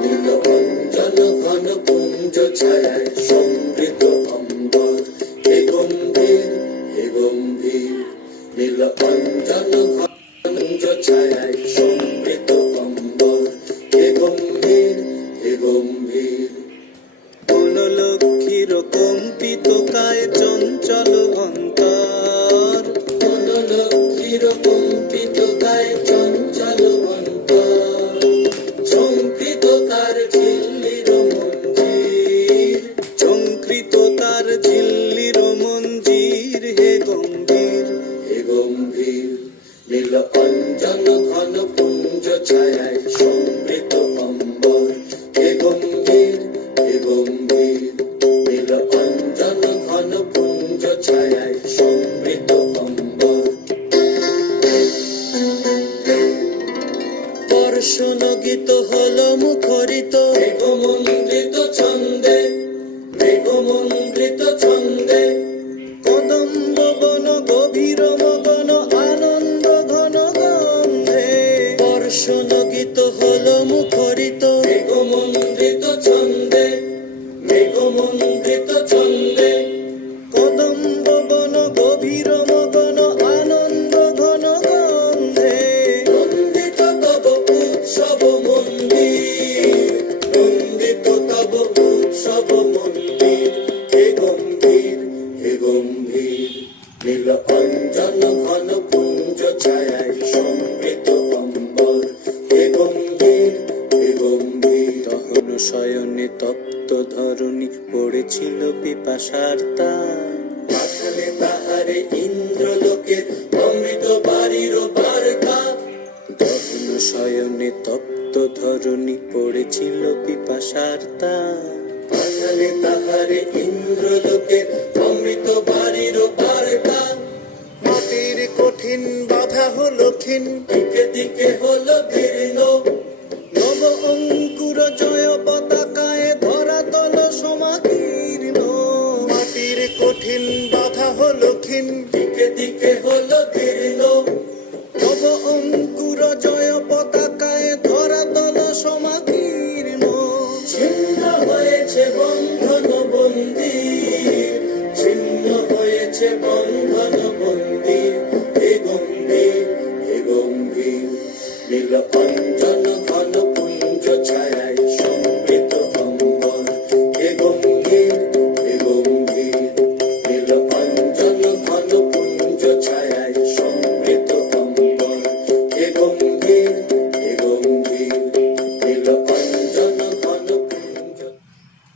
নীলকঞ্চন ঘন পুঞ্জ ছায়ায় সমৃদ্ধ অম্বর, হে গম্ভীর হে গম্ভীর। নীলকঞ্চন ঘন পুঞ্জ ছায়ায় সমৃদ্ধ অম্বর, হে গম্ভীর হে গম্ভীর। বনলক্ষ্মীর কম্পিত কায় চঞ্চল অন্তর, বনলক্ষ্মীর কম্পিত কায় চঞ্চল অন্তর, ঝঙ্কৃত তার ঝিল্লির মঞ্জির, ঝঙ্কৃত তার ঝিল্লির মঞ্জির, হে গম্ভীর হে গম্ভীর। নীলকঞ্চন ঘন পুঞ্জ ছায়ায় সমৃদ্ধ অম্বর, হে গম্ভীর হে গম্ভীর। নীলকঞ্চন ঘন পুঞ্জ ছায়ায় সমৃদ্ধ অম্বর। বর্ষণ গীত হল মুখরিত, মেঘমন্ডিত ছন্দে, মেঘমন্ডিত ছন্দে, কদম্ব বন গভীর মগন আনন্দ ঘন গন্ধে। বর্ষণ গীত হল মুখরিত, মেঘমন্ডিত ছন্দে, মেঘমন্ডিত ছন্দে, কদম্ব বন গভীর মগন আনন্দ ঘন গন্ধে। নন্দিত তব উৎসব মন্দির, নন্দিত তব উৎসব মন্দির, হে গম্ভীর হে গম্ভীর। নীলকঞ্চন ঘন পুঞ্জ ছায়ায় সমৃদ্ধ অম্বর, হে গম্ভীর হে গম্ভীর। তখন শয়নে তপ্ত ধরণী পড়েছিল পিপাসার তার, পাঠালে তাহারে ইন্দ্রলোকের অমৃত বাড়ির বার্তা। তখন শয়নে তপ্ত ধরণী পড়েছিল পিপাসার তার। পাঠালে তাহারে ইন্দ্রলোকের অমৃত বাড়ির বার্তা। মাটির কঠিন বাধা হলো ক্ষীণ, দিকে দিকে হলো